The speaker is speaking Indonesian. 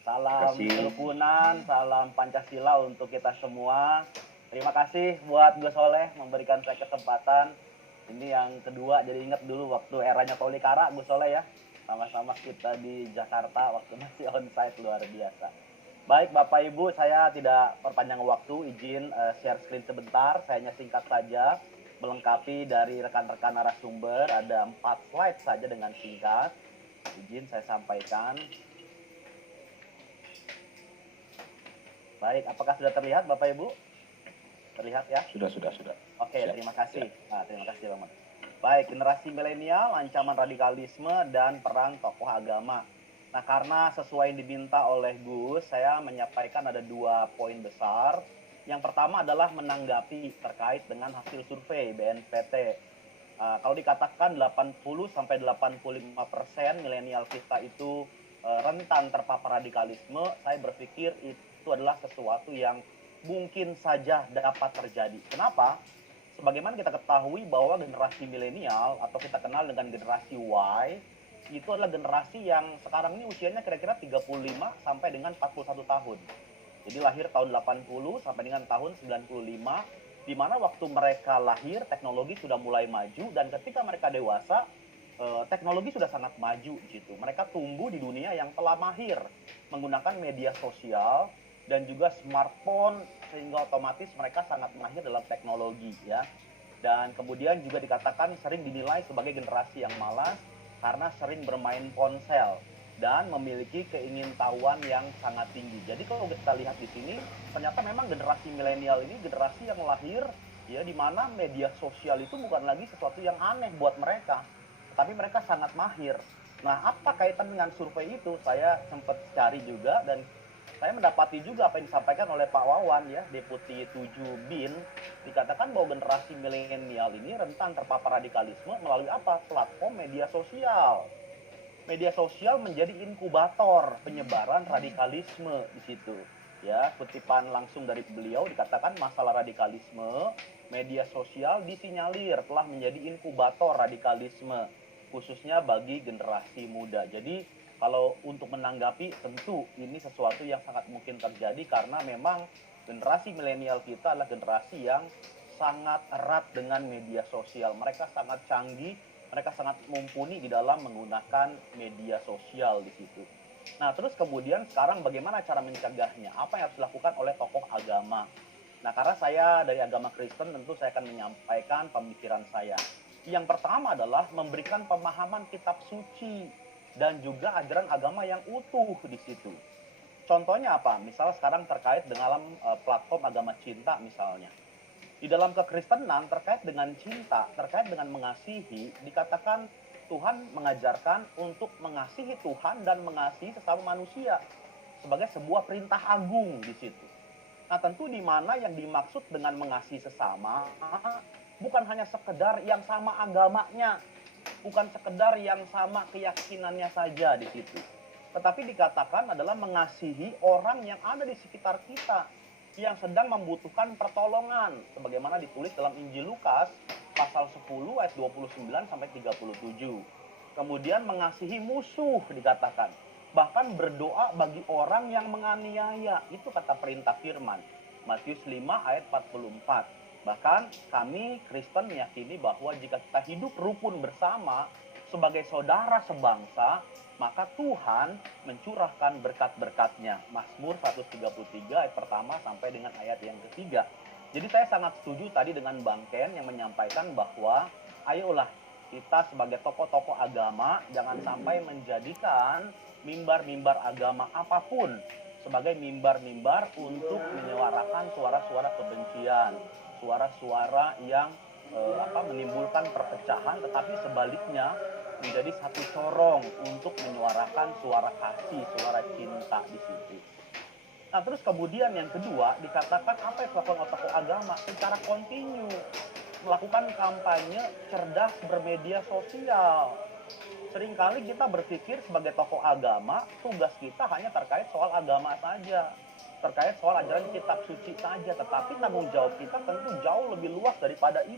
Terima Salam kasih. kerukunan, salam Pancasila untuk kita semua. Terima kasih buat Gus Soleh memberikan saya kesempatan. Ini yang kedua, jadi ingat dulu waktu eranya Tolikara, Gus Soleh ya. Sama-sama kita di Jakarta waktu masih onsite, luar biasa. Baik Bapak Ibu, saya tidak perpanjang waktu, izin share screen sebentar. Saya singkat saja, melengkapi dari rekan-rekan narasumber. Ada 4 slide saja dengan singkat. Izin saya sampaikan. Baik, apakah sudah terlihat Bapak Ibu? Terlihat ya? Sudah. Oke, Siap. terima Ya. kasih. Terima kasih Bang Mat. Baik, generasi milenial, ancaman radikalisme dan perang tokoh agama. Nah, karena sesuai yang diminta oleh Gus, saya menyampaikan ada 2 poin besar. Yang pertama adalah menanggapi terkait dengan hasil survei BNPT. Kalau dikatakan 80 sampai 85% milenial kita itu rentan terpapar radikalisme, saya berpikir itu adalah sesuatu yang mungkin saja dapat terjadi. Kenapa? Sebagaimana kita ketahui bahwa generasi milenial atau kita kenal dengan generasi Y itu adalah generasi yang sekarang ini usianya kira-kira 35 sampai dengan 41 tahun. Jadi lahir tahun 80 sampai dengan tahun 95, di mana waktu mereka lahir teknologi sudah mulai maju dan ketika mereka dewasa teknologi sudah sangat maju gitu. Mereka tumbuh di dunia yang telah mahir menggunakan media sosial dan juga smartphone sehingga otomatis mereka sangat mahir dalam teknologi ya. Dan kemudian juga dikatakan sering dinilai sebagai generasi yang malas karena sering bermain ponsel dan memiliki keingintahuan yang sangat tinggi. Jadi kalau kita lihat di sini, ternyata memang generasi milenial ini generasi yang lahir ya di mana media sosial itu bukan lagi sesuatu yang aneh buat mereka, tetapi mereka sangat mahir. Nah, apa kaitan dengan survei itu? Saya sempat cari juga dan saya mendapati juga apa yang disampaikan oleh Pak Wawan ya, Deputi 7 BIN, dikatakan bahwa generasi milenial ini rentan terpapar radikalisme melalui apa? Platform media sosial. Media sosial menjadi inkubator penyebaran radikalisme di situ. Ya, kutipan langsung dari beliau dikatakan masalah radikalisme, media sosial disinyalir telah menjadi inkubator radikalisme khususnya bagi generasi muda. Jadi kalau untuk menanggapi tentu ini sesuatu yang sangat mungkin terjadi karena memang generasi milenial kita adalah generasi yang sangat erat dengan media sosial. Mereka sangat canggih, mereka sangat mumpuni di dalam menggunakan media sosial di situ. Nah, terus kemudian sekarang bagaimana cara mencegahnya? Apa yang harus dilakukan oleh tokoh agama? Nah, karena saya dari agama Kristen, tentu saya akan menyampaikan pemikiran saya. Yang pertama adalah memberikan pemahaman kitab suci dan juga ajaran agama yang utuh di situ. Contohnya apa? Misal sekarang terkait dengan platform agama cinta misalnya. Di dalam kekristenan terkait dengan cinta, terkait dengan mengasihi, dikatakan Tuhan mengajarkan untuk mengasihi Tuhan dan mengasihi sesama manusia sebagai sebuah perintah agung di situ. Nah, tentu di mana yang dimaksud dengan mengasihi sesama bukan hanya sekedar yang sama agamanya, bukan sekedar yang sama keyakinannya saja di situ. Tetapi dikatakan adalah mengasihi orang yang ada di sekitar kita yang sedang membutuhkan pertolongan sebagaimana ditulis dalam Injil Lukas pasal 10 ayat 29 sampai 37. Kemudian mengasihi musuh dikatakan, bahkan berdoa bagi orang yang menganiaya, itu kata perintah firman Matius 5 ayat 44. Bahkan kami Kristen meyakini bahwa jika kita hidup rukun bersama sebagai saudara sebangsa, maka Tuhan mencurahkan berkat-berkatnya. Mazmur 133 ayat pertama sampai dengan ayat yang ketiga. Jadi saya sangat setuju tadi dengan Bang Ken yang menyampaikan bahwa ayolah kita sebagai tokoh-tokoh agama jangan sampai menjadikan mimbar-mimbar agama apapun sebagai mimbar-mimbar untuk menyuarakan suara-suara kebencian, suara-suara yang menimbulkan perpecahan, tetapi sebaliknya menjadi satu corong untuk menyuarakan suara kasih, suara cinta di situ. Nah, terus kemudian yang kedua dikatakan apa yang dilakukan tokoh agama secara kontinu melakukan kampanye cerdas bermedia sosial. Seringkali kita berpikir sebagai tokoh agama, tugas kita hanya terkait soal agama saja, terkait soal ajaran kitab suci saja, tetapi tanggung jawab kita tentu jauh lebih luas daripada itu.